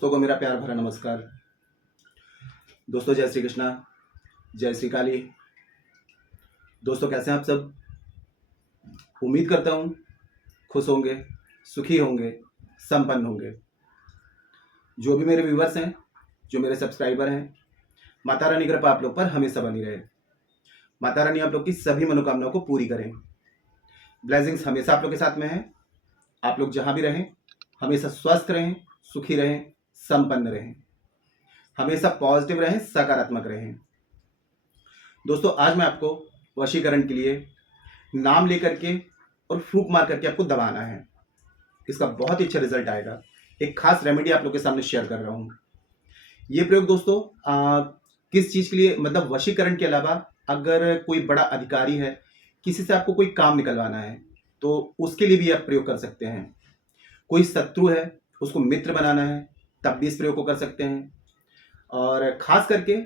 दोस्तों को मेरा प्यार भरा नमस्कार। दोस्तों जय श्री कृष्णा, जय श्री काली। दोस्तों कैसे हैं आप सब? उम्मीद करता हूँ खुश होंगे, सुखी होंगे, संपन्न होंगे। जो भी मेरे व्यूवर्स हैं, जो मेरे सब्सक्राइबर हैं, माता रानी की कृपा आप लोग पर हमेशा बनी रहे। माता रानी आप लोग की सभी मनोकामनाओं को पूरी करें। ब्लेसिंग्स हमेशा आप लोग के साथ में है। आप लोग जहाँ भी रहें हमेशा स्वस्थ रहें, सुखी रहें, संपन्न रहें, हमेशा पॉजिटिव रहें, सकारात्मक रहें। दोस्तों आज मैं आपको वशीकरण के लिए नाम लेकर के और फूंक मार करके आपको दबाना है। इसका बहुत ही अच्छा रिजल्ट आएगा। एक खास रेमेडी आप लोग के सामने शेयर कर रहा हूँ। ये प्रयोग दोस्तों किस चीज़ के लिए, मतलब वशीकरण के अलावा अगर कोई बड़ा अधिकारी है, किसी से आपको कोई काम निकलवाना है तो उसके लिए भी आप प्रयोग कर सकते हैं। कोई शत्रु है उसको मित्र बनाना है तब भी इस प्रयोग को कर सकते हैं। और ख़ास करके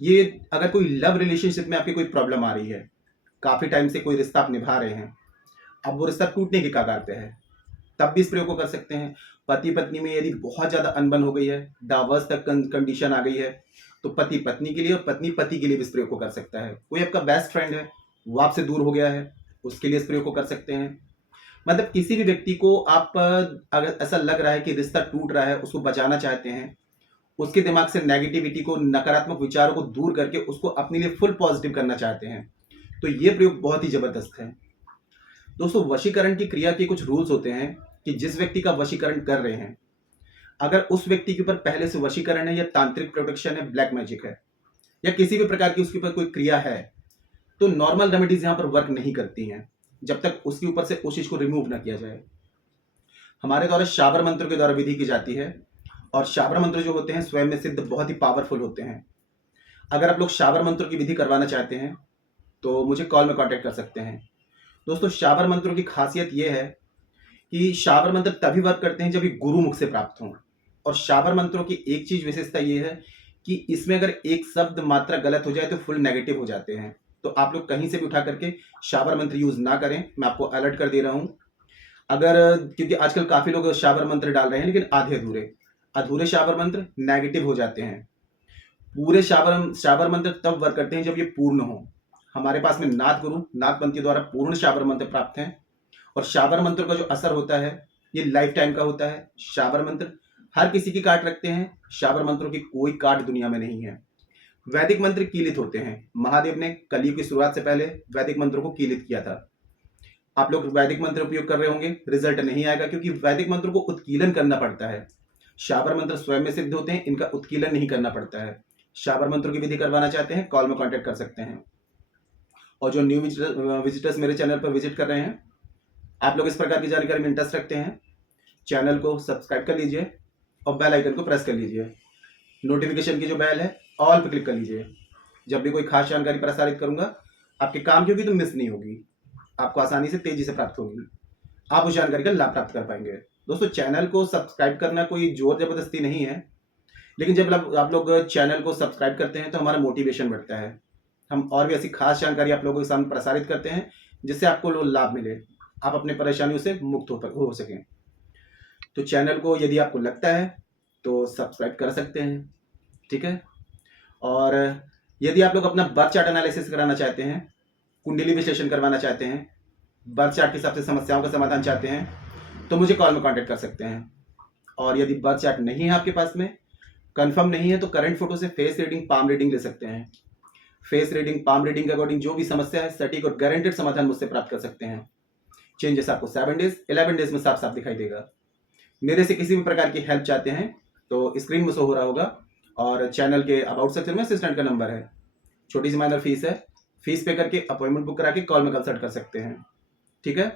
ये अगर कोई लव रिलेशनशिप में आपकी कोई प्रॉब्लम आ रही है, काफ़ी टाइम से कोई रिश्ता आप निभा रहे हैं, अब वो रिश्ता टूटने की कगार पे है, तब भी इस प्रयोग को कर सकते हैं। पति पत्नी में यदि बहुत ज़्यादा अनबन हो गई है, डाइवोर्स तक कंडीशन आ गई है, तो पति पत्नी के लिए और पत्नी पति के लिए भी इस प्रयोग को कर सकता है। कोई आपका बेस्ट फ्रेंड है वो आपसे दूर हो गया है, उसके लिए इस प्रयोग को कर सकते हैं। मतलब किसी भी व्यक्ति को आप अगर ऐसा लग रहा है कि रिश्ता टूट रहा है, उसको बचाना चाहते हैं, उसके दिमाग से नेगेटिविटी को, नकारात्मक विचारों को दूर करके उसको अपने लिए फुल पॉजिटिव करना चाहते हैं, तो ये प्रयोग बहुत ही जबरदस्त है। दोस्तों वशीकरण की क्रिया के कुछ रूल्स होते हैं कि जिस व्यक्ति का वशीकरण कर रहे हैं, अगर उस व्यक्ति के ऊपर पहले से वशीकरण है या तांत्रिक प्रोटेक्शन है, ब्लैक मैजिक है या किसी भी प्रकार की उसके ऊपर कोई क्रिया है, तो नॉर्मल रेमेडीज यहाँ पर वर्क नहीं करती हैं जब तक उसके ऊपर से उस चीज को रिमूव ना किया जाए। हमारे द्वारा शाबर मंत्र के द्वारा विधि की जाती है और शाबर मंत्र जो होते हैं स्वयं में सिद्ध बहुत ही पावरफुल होते हैं। अगर आप लोग शाबर मंत्र की विधि करवाना चाहते हैं तो मुझे कॉल में कांटेक्ट कर सकते हैं। दोस्तों शाबर मंत्रों की खासियत यह है कि शाबर मंत्र तभी वर्क करते हैं जब ये गुरु मुख से प्राप्त हों। और शाबर मंत्रों की एक चीज विशेषता ये है कि इसमें अगर एक शब्द मात्रा गलत हो जाए तो फुल नेगेटिव हो जाते हैं। तो आप लोग कहीं से भी उठा करके शाबर मंत्र यूज ना करें, मैं आपको अलर्ट कर दे रहा हूं। अगर, क्योंकि आजकल काफी लोग शाबर मंत्र डाल रहे हैं लेकिन आधे अधूरे अधूरे शाबर मंत्र नेगेटिव हो जाते हैं। पूरे शाबर मंत्र तब वर्क करते हैं जब ये पूर्ण हो। हमारे पास में नाथ गुरु, नाथ पंथी द्वारा पूर्ण शाबर मंत्र प्राप्त हैं और शाबर मंत्र का जो असर होता है ये लाइफ टाइम का होता है। शाबर मंत्र हर किसी की काट रखते हैं, शाबर मंत्रों की कोई काट दुनिया में नहीं है। वैदिक मंत्र कीलित होते हैं। महादेव ने कलयुग की शुरुआत से पहले वैदिक मंत्रों को कीलित किया था। आप लोग वैदिक मंत्र उपयोग कर रहे होंगे, रिजल्ट नहीं आएगा क्योंकि वैदिक मंत्र को उत्कीलन करना पड़ता है। शाबर मंत्र स्वयं में सिद्ध होते हैं, इनका उत्कीलन नहीं करना पड़ता है। शाबर मंत्रों की विधि करवाना चाहते हैं, कॉल में कांटेक्ट कर सकते हैं। और जो न्यू विजिटर्स मेरे चैनल पर विजिट कर रहे हैं, आप लोग इस प्रकार की जानकारी में इंटरेस्ट रखते हैं, चैनल को सब्सक्राइब कर लीजिए और बेल आइकन को प्रेस कर लीजिए। नोटिफिकेशन की जो बेल है ऑल पे क्लिक कर लीजिए। जब भी कोई खास जानकारी प्रसारित करूंगा आपके काम की होगी तो मिस नहीं होगी, आपको आसानी से तेजी से प्राप्त होगी, आप उस जानकारी का लाभ प्राप्त कर पाएंगे। दोस्तों चैनल को सब्सक्राइब करना कोई जोर जबरदस्ती नहीं है, लेकिन जब आप लोग चैनल को सब्सक्राइब करते हैं तो हमारा मोटिवेशन बढ़ता है। हम और भी ऐसी खास जानकारी आप लोगों के सामने प्रसारित करते हैं जिससे आपको लाभ मिले, आप अपने परेशानियों से मुक्त हो सकें। तो चैनल को यदि आपको लगता है तो सब्सक्राइब कर सकते हैं, ठीक है। और यदि आप लोग अपना बर्थ चार्ट एनालिसिस कराना चाहते हैं, कुंडली विश्लेषण करवाना चाहते हैं, बर्थ चार्ट के हिसाब से समस्याओं का समाधान चाहते हैं, तो मुझे कॉल में कांटेक्ट कर सकते हैं। और यदि बर्थ चार्ट नहीं है आपके पास में, कंफर्म नहीं है, तो करंट फोटो से फेस रीडिंग, पाम रीडिंग ले सकते हैं। फेस रीडिंग, पाम रीडिंग के अकॉर्डिंग जो भी समस्या है सटीक और गारंटेड समाधान मुझसे प्राप्त कर सकते हैं। चेंजेस आपको 7 डेज 11 डेज में साफ साफ दिखाई देगा। मेरे से किसी भी प्रकार की हेल्प चाहते हैं तो स्क्रीन में शो हो रहा होगा और चैनल के अबाउट सेक्शन में असिस्टेंट का नंबर है। छोटी सी माइनर फीस है, फीस पे करके अपॉइंटमेंट बुक करा के कॉल में कंसल्ट कर सकते हैं, ठीक है।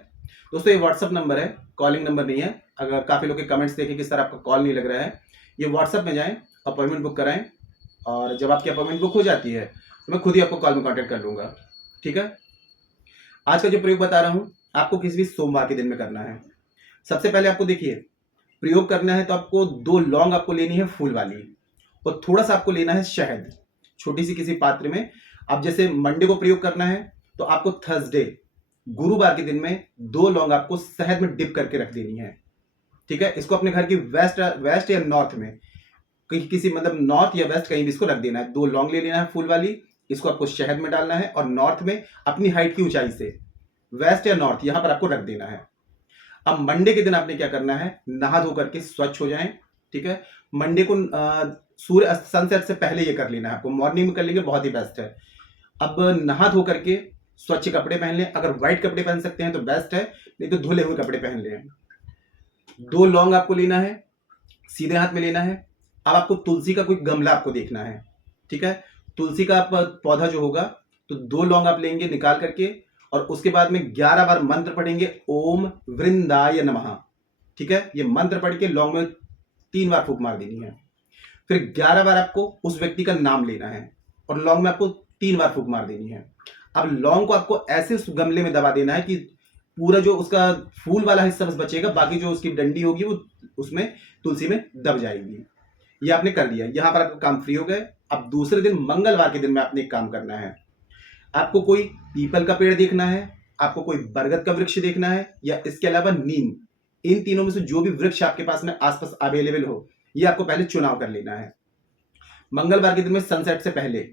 दोस्तों ये व्हाट्सअप नंबर है, कॉलिंग नंबर नहीं है। अगर काफ़ी लोग के कमेंट्स देखें कि सर आपका कॉल नहीं लग रहा है, ये व्हाट्सअप में जाएं, अपॉइंटमेंट बुक कराएं और जब आपकी अपॉइंटमेंट बुक हो जाती है तो मैं खुद ही आपको कॉल में कॉन्टैक्ट कर लूँगा, ठीक है। आज का जो प्रयोग बता रहा हूँ आपको किसी भी सोमवार के दिन में करना है। सबसे पहले आपको देखिए, प्रयोग करना है तो आपको 2 लौंग आपको लेनी है फूल वाली, और थोड़ा सा आपको लेना है शहद, छोटी सी किसी पात्र में। अब जैसे मंडे को प्रयोग करना है तो आपको थर्सडे, गुरुवार के दिन में 2 लौंग आपको शहद में डिप करके रख देनी है, ठीक है। इसको अपने घर की वेस्ट या नॉर्थ में किसी मतलब नॉर्थ या वेस्ट कहीं भी इसको रख देना है। 2 लौंग ले लेना है फूल वाली, इसको आपको शहद में डालना है और नॉर्थ में अपनी हाइट की ऊंचाई से वेस्ट या नॉर्थ यहां पर आपको रख देना है। अब मंडे के दिन आपने क्या करना है, नहा धो करके स्वच्छ हो जाएं। ठीक है, मंडे को सूर्य सनसेट से पहले ये कर लेना है आपको, मॉर्निंग में कर लेंगे बहुत ही बेस्ट है। अब नहा धो करके स्वच्छ कपड़े पहन लें, अगर व्हाइट कपड़े पहन सकते हैं तो बेस्ट है, नहीं तो धुले हुए कपड़े पहन लें। 2 लौंग आपको लेना है, सीधे हाथ में लेना है। अब आपको तुलसी का कोई गमला आपको देखना है। ठीक है, तुलसी का पौधा जो होगा, तो 2 लौंग आप लेंगे निकाल करके और उसके बाद में 11 बार मंत्र पढ़ेंगे, ओम वृंदाय नमः। ठीक है, ये मंत्र पढ़ के लौंग में 3 बार फूंक मार देनी है। फिर 11 बार आपको उस व्यक्ति का नाम लेना है और लौंग में आपको 3 बार फूंक मार देनी है। अब लौंग को आपको ऐसे उस गमले में दबा देना है कि पूरा जो उसका फूल वाला हिस्सा बस बचेगा, बाकी जो उसकी डंडी होगी वो उसमें तुलसी में दब जाएगी। ये आपने कर लिया, यहां पर आपका काम फ्री हो गए। अब दूसरे दिन मंगलवार के दिन में आपने एक काम करना है, आपको कोई पीपल का पेड़ देखना है, आपको कोई बरगद का वृक्ष देखना है, या इसके अलावा नीम, इन तीनों में से जो भी वृक्ष आपके पास में आसपास अवेलेबल हो, ये आपको पहले चुनाव कर लेना है। मंगलवार के दिन में सनसेट से पहले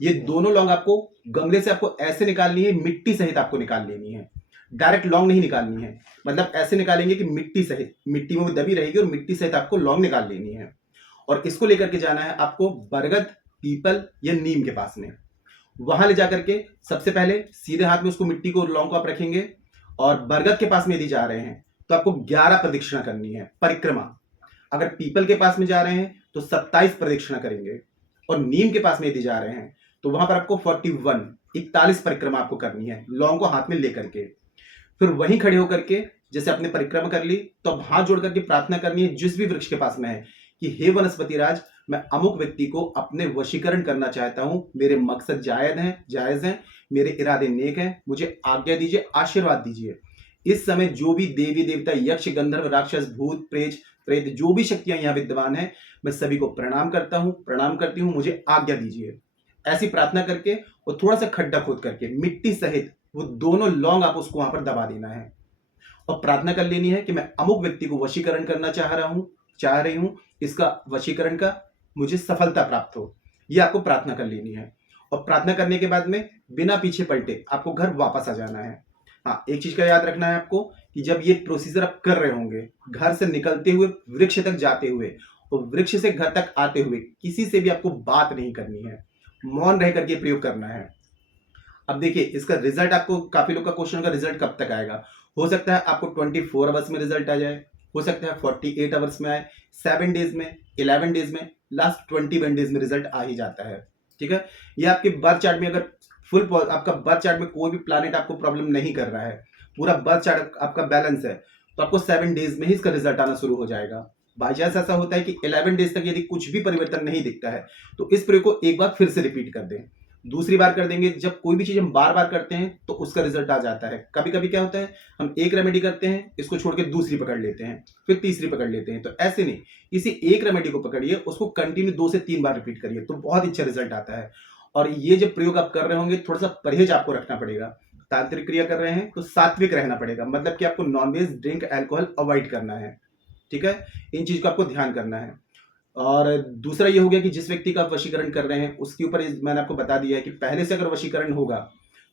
ये दोनों लौंग आपको गमले से आपको ऐसे निकालनी है, मिट्टी सहित आपको निकाल लेनी है। डायरेक्ट लौंग नहीं निकालनी है, मतलब ऐसे निकालेंगे कि मिट्टी सहित, मिट्टी में वो दबी रहेगी और मिट्टी सहित आपको लौंग निकाल लेनी है। और इसको लेकर के जाना है आपको बरगद, पीपल या नीम के पास में। वहां ले जाकर के सबसे पहले सीधे हाथ में उसको मिट्टी को, लौंग को आप रखेंगे और बरगद के पास में यदि जा रहे हैं तो आपको 11 प्रदक्षिणा करनी है, परिक्रमा। अगर पीपल के पास में जा रहे हैं तो 27 प्रदक्षिणा करेंगे और नीम के पास में यदि जा रहे हैं तो वहां पर आपको 41 परिक्रमा आपको करनी है, लौंग को हाथ में लेकर के। फिर वहीं खड़े होकर के जैसे आपने परिक्रमा कर ली तो अब हाथ जोड़ करके प्रार्थना करनी है जिस भी वृक्ष के पास में है कि हे वनस्पति राज, मैं अमुक व्यक्ति को अपने वशीकरण करना चाहता हूं, मेरे मकसद जायज हैं, मेरे इरादे नेक हैं, मुझे आज्ञा दीजिए, आशीर्वाद दीजिए। इस समय जो भी देवी देवता, यक्ष, गंधर्व, राक्षस, भूत, प्रेत जो भी शक्तियां यहाँ विद्यमान है, मैं सभी को प्रणाम करती हूँ, मुझे आज्ञा दीजिए। ऐसी प्रार्थना करके और थोड़ा सा खड्डा खोद करके मिट्टी सहित वो दोनों लौंग आप उसको वहां पर दबा देना है और प्रार्थना कर लेनी है कि मैं अमुक व्यक्ति को वशीकरण करना चाह रही हूं, इसका वशीकरण का मुझे सफलता प्राप्त हो। ये आपको प्रार्थना कर लेनी है और प्रार्थना करने के बाद में बिना पीछे पलटे आपको घर वापस आ जाना है। हाँ, एक चीज का याद रखना है आपको कि जब ये प्रोसीजर आप कर रहे होंगे, घर से निकलते हुए वृक्ष तक जाते हुए और वृक्ष से घर तक आते हुए किसी से भी आपको बात नहीं करनी है, मौन रह करके प्रयोग करना है। अब देखिए इसका रिजल्ट, आपको काफी लोग का क्वेश्चन का रिजल्ट कब तक आएगा, हो सकता है आपको 24 आवर्स में रिजल्ट आ जाए, हो सकता है 48 आवर्स में आए, 7 डेज में, 11 डेज में, लास्ट 21 डेज में रिजल्ट आ ही जाता है। ठीक है, ये आपके बर्थ चार्ट में अगर आपका बर्थ चार्ट में कोई भी प्लैनेट आपको प्रॉब्लम नहीं कर रहा है, पूरा बर्थ चार्ट आपका बैलेंस है, तो आपको 7 डेज में ही इसका रिजल्ट आना शुरू हो जाएगा। बाई चांस ऐसा होता है कि 11 डेज तक यदि कुछ भी परिवर्तन नहीं दिखता है तो इस प्रयोग को एक बार फिर से रिपीट कर दें, दूसरी बार कर देंगे। जब कोई भी चीज हम बार बार करते हैं तो उसका रिजल्ट आ जाता है। कभी कभी क्या होता है, हम एक रेमेडी करते हैं, इसको छोड़ के दूसरी पकड़ लेते हैं, फिर तीसरी पकड़ लेते हैं, तो ऐसे नहीं, किसी एक रेमेडी को पकड़िए, उसको कंटिन्यू 2 से 3 बार रिपीट करिए तो बहुत अच्छा रिजल्ट आता है। और ये जब प्रयोग आप कर रहे होंगे, थोड़ा सा परहेज आपको रखना पड़ेगा। तांत्रिक क्रिया कर रहे हैं तो सात्विक रहना पड़ेगा, मतलब कि आपको नॉनवेज, ड्रिंक, अल्कोहल अवॉइड करना है। ठीक है, इन चीज को आपको ध्यान करना है। और दूसरा ये हो गया कि जिस व्यक्ति का आप वशीकरण कर रहे हैं उसके ऊपर मैंने आपको बता दिया है कि पहले से अगर वशीकरण होगा,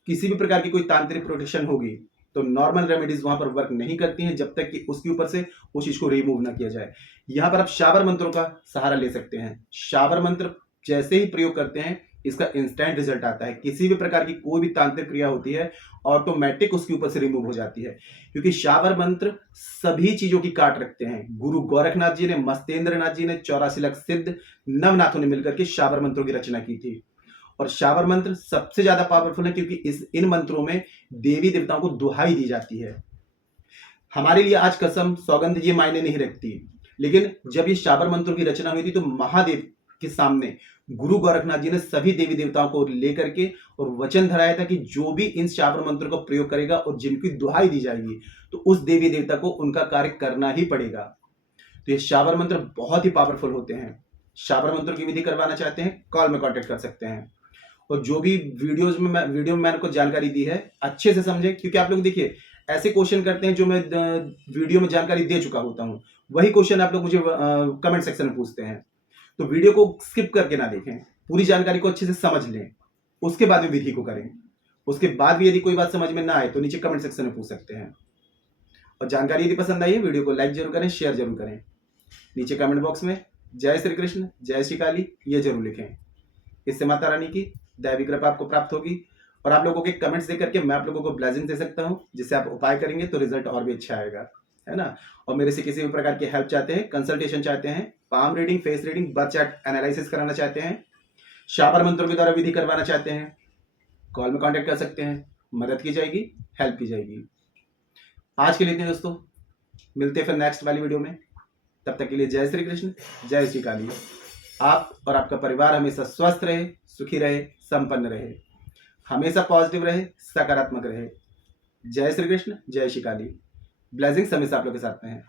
किसी भी प्रकार की कोई तांत्रिक प्रोटेक्शन होगी तो नॉर्मल रेमेडीज वहां पर वर्क नहीं करती हैं जब तक कि उसके ऊपर से उस चीज को रिमूव ना किया जाए। यहां पर आप शाबर मंत्रों का सहारा ले सकते हैं। शाबर मंत्र जैसे ही प्रयोग करते हैं इसका इंस्टेंट रिजल्ट आता है। किसी भी प्रकार की कोई भी तांत्रिक क्रिया होती है ऑटोमेटिक उसके ऊपर से रिमूव हो जाती है, क्योंकि शाबर मंत्र सभी चीजों की काट रखते हैं। गुरु गोरखनाथ जी ने, मस्तेंद्र नाथ जी ने, 84 लाख सिद्ध नवनाथों ने मिलकर के शाबर मंत्रों की रचना की थी। और शाबर मंत्र सबसे ज्यादा पावरफुल है क्योंकि इन मंत्रों में देवी देवताओं को दुहाई दी जाती है। हमारे लिए आज कसम सौगंध ये मायने नहीं रखती, लेकिन जब ये शाबर मंत्रों की रचना हुई थी तो महादेव के सामने गुरु गोरखनाथ जी ने सभी देवी देवताओं को लेकर के और वचन धराया था कि जो भी इन शाबर मंत्रों का प्रयोग करेगा और जिनकी दुहाई दी जाएगी तो उस देवी देवता को उनका कार्य करना ही पड़ेगा। तो ये शाबर मंत्र बहुत ही पावरफुल होते हैं। शाबर मंत्रों की विधि करवाना चाहते हैं, कॉल में कांटेक्ट कर सकते हैं। और जो भी वीडियो में मैंने आपको जानकारी दी है अच्छे से समझे, क्योंकि आप लोग देखिए ऐसे क्वेश्चन करते हैं जो मैं वीडियो में जानकारी दे चुका होता हूं, वही क्वेश्चन आप लोग मुझे कमेंट सेक्शन में पूछते हैं। तो वीडियो को स्किप करके ना देखें, पूरी जानकारी को अच्छे से समझ लें, उसके बाद में विधि को करें। उसके बाद भी यदि कोई बात समझ में ना आए तो नीचे कमेंट सेक्शन में पूछ सकते हैं। और जानकारी यदि पसंद आई है वीडियो को लाइक जरूर करें, शेयर जरूर करें। नीचे कमेंट बॉक्स में जय श्री कृष्ण, जय श्री काली ये जरूर लिखें। इससे माता रानी की दैवी कृपा आपको प्राप्त होगी और आप लोगों के कमेंट्स देख करके मैं आप लोगों को ब्लेसिंग दे सकता हूं, जिससे आप उपाय करेंगे तो रिजल्ट और भी अच्छा आएगा, है ना। और मेरे से किसी भी प्रकार की हेल्प चाहते हैं, कंसल्टेशन चाहते हैं, palm reading, face reading, birth chart analysis कराना चाहते हैं, शापर मंत्रों के द्वारा विधि करवाना चाहते हैं, कॉल में कांटेक्ट कर सकते हैं। मदद की जाएगी, हेल्प की जाएगी। आज के लिए इतने दोस्तों, मिलते हैं फिर नेक्स्ट वाली वीडियो में। तब तक के लिए जय श्री कृष्ण, जय श्री काली। आप और आपका परिवार हमेशा स्वस्थ रहे, सुखी रहे, संपन्न रहे, हमेशा पॉजिटिव रहे, सकारात्मक रहे। जय श्री कृष्ण, जय श्री काली। ब्लेसिंग्स हमेशा आप लोग के साथ में है।